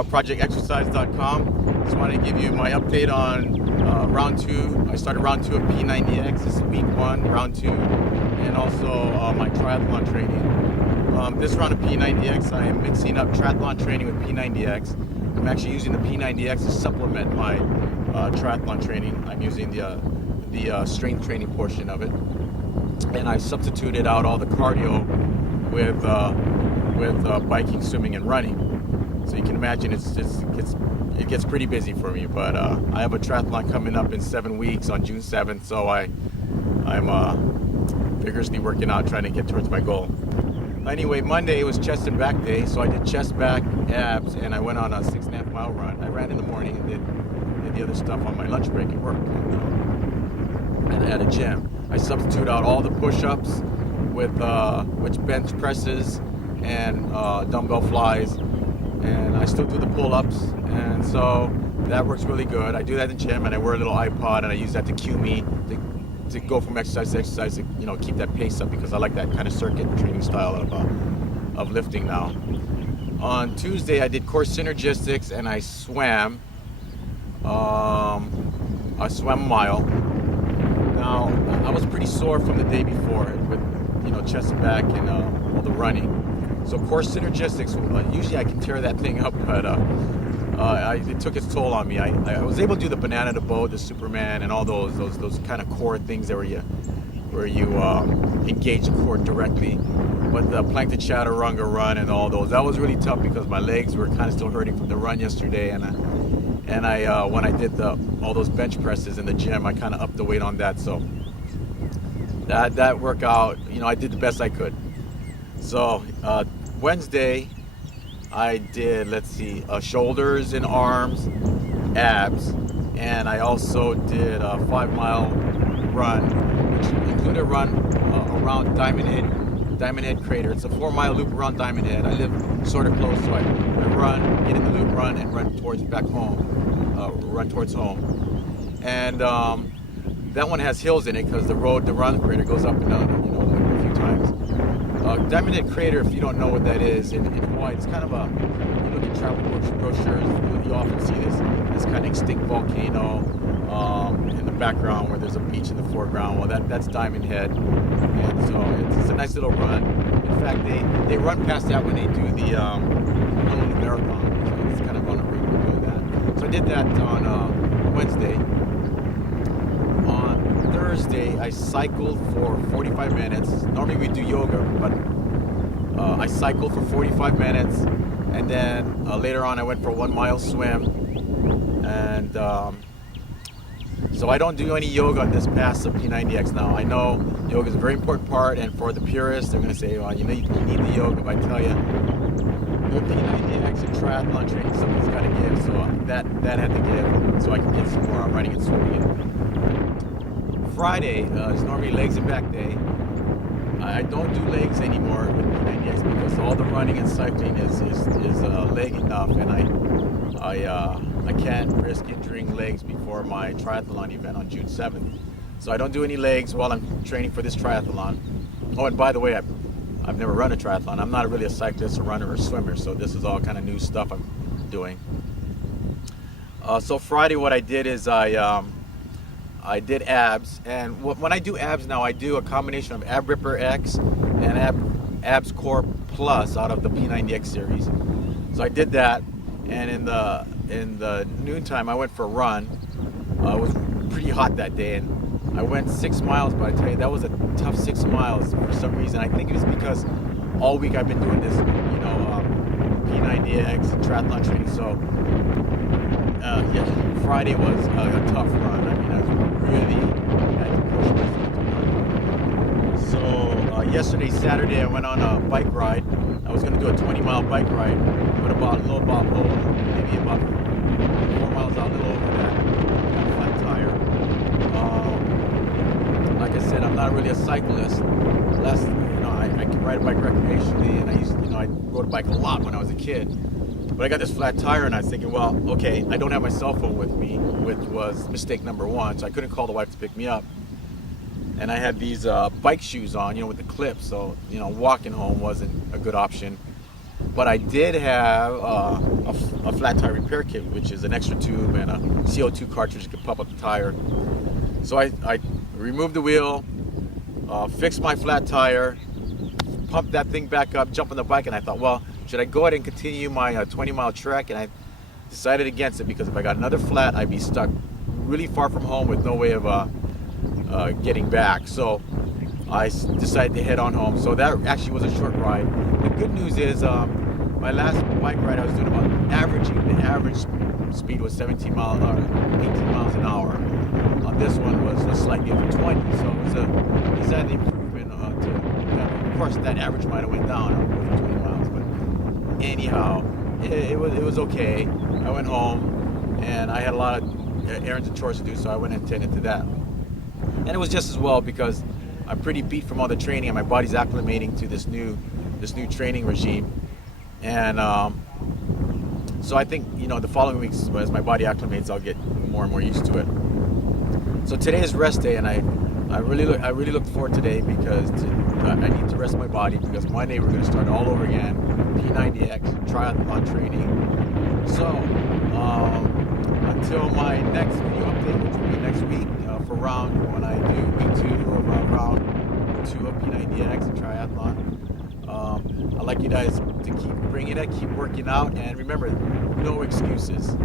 projectexercise.com. Just wanted to give you my update on round 2. I started round 2 of P90X. This is week 1, round 2, and also my triathlon training. This round of P90X, I am mixing up triathlon training with P90X. I'm actually using the P90X to supplement my triathlon training. I'm using the strength training portion of it, and I substituted out all the cardio with biking, swimming, and running. So you can imagine it gets pretty busy for me. But I have a triathlon coming up in 7 weeks on June 7th, so I'm vigorously working out, trying to get towards my goal. Anyway, Monday was chest and back day, so I did chest, back, abs, and I went on a 6.5 mile run. I ran in the morning and did the other stuff on my lunch break at work and at a gym. I substitute out all the push-ups with bench presses and dumbbell flies, and I still do the pull-ups, and so that works really good. I do that in the gym, and I wear a little iPod, and I use that to cue me to go from exercise to exercise, to, keep that pace up, because I like that kind of circuit training style of lifting now. On Tuesday, I did core synergistics, and I swam. I swam a mile. Now, I was pretty sore from the day before with chest and back and all the running. So core synergistics, usually I can tear that thing up, but it took its toll on me. I was able to do the banana to boat, the Superman, and all those kind of core things that where you engage the core directly. But the plank to chaturanga run and all those, that was really tough because my legs were kind of still hurting from the run yesterday, and I when I did all those bench presses in the gym, I kind of upped the weight on that. So that workout, I did the best I could. So Wednesday, I did, shoulders and arms, abs, and I also did a 5-mile run, which included a run around Diamond Head Crater. It's a 4-mile loop around Diamond Head. I live sort of close, so I run, get in the loop, run, and run towards home. And that one has hills in it because the road around the crater goes up and down, a few times. Diamond Head Crater, if you don't know what that is, in Hawaii, it's kind of you look at travel brochures, you often see this kind of extinct volcano in the background where there's a beach in the foreground. Well, that's Diamond Head, and so it's a nice little run. In fact, they run past that when they do the Honolulu Marathon, so it's kind of on a route doing that. So I did that on Wednesday. On Thursday, I cycled for 45 minutes. Normally we do yoga, but I cycled for 45 minutes, and then later on I went for a 1-mile swim. And so I don't do any yoga on this pass of P90X now. I know yoga is a very important part, and for the purists, they're going to say, well, you need the yoga, but I tell you, with P90X and triathlon training, something's got to give. So that had to give, so I can get some more running and swimming in. Friday is normally legs and back day. I don't do legs anymore with P90X because all the running and cycling is leg enough, and I can't risk injuring legs before my triathlon event on June 7th. So I don't do any legs while I'm training for this triathlon. Oh, and by the way, I've never run a triathlon. I'm not really a cyclist, a runner, or swimmer, so this is all kind of new stuff I'm doing. So Friday, what I did is I did abs, and when I do abs now, I do a combination of Ab Ripper X and Abs Core Plus out of the P90X series. So I did that, and in the noontime, I went for a run. It was pretty hot that day, and I went 6 miles, but I tell you, that was a tough 6 miles for some reason. I think it was because all week I've been doing this, P90X and triathlon training, so Friday was a tough run. I mean, I was really had to push myself to run. So yesterday, Saturday, I went on a bike ride. I was going to do a 20-mile bike ride, but maybe about 4 miles out, a little over that. I got a flat tire. Like I said, I'm not really a cyclist. I can ride a bike recreationally, and I rode a bike a lot when I was a kid. But I got this flat tire, and I was thinking, well, okay, I don't have my cell phone with me, which was mistake number one, so I couldn't call the wife to pick me up. And I had these bike shoes on, with the clips, so, walking home wasn't a good option. But I did have a flat tire repair kit, which is an extra tube and a CO2 cartridge that can pump up the tire. So I removed the wheel, fixed my flat tire, pumped that thing back up, jumped on the bike, and I thought, well, should I go ahead and continue my 20-mile trek? And I decided against it, because if I got another flat, I'd be stuck really far from home with no way of getting back. So I decided to head on home. So that actually was a short ride. The good news is my last bike ride I was doing about averaging. The average speed was 17 miles or 18 miles an hour. On this one was slightly over 20. So it was a decided improvement of course that average might have went down over 20 miles, but anyhow, it was okay. I went home and I had a lot of errands and chores to do, so I went and attended to that. And it was just as well, because I'm pretty beat from all the training and my body's acclimating to this new training regime. And so I think, the following weeks, as my body acclimates, I'll get more and more used to it. So today is rest day, and I really look forward to today, because I need to rest my body, because Monday we're going to start all over again, P90X triathlon training. So until my next video update, which will be next week for when I do week 2 of round 2 of P90X and triathlon. I'd like you guys to keep bringing it, keep working out, and remember, no excuses.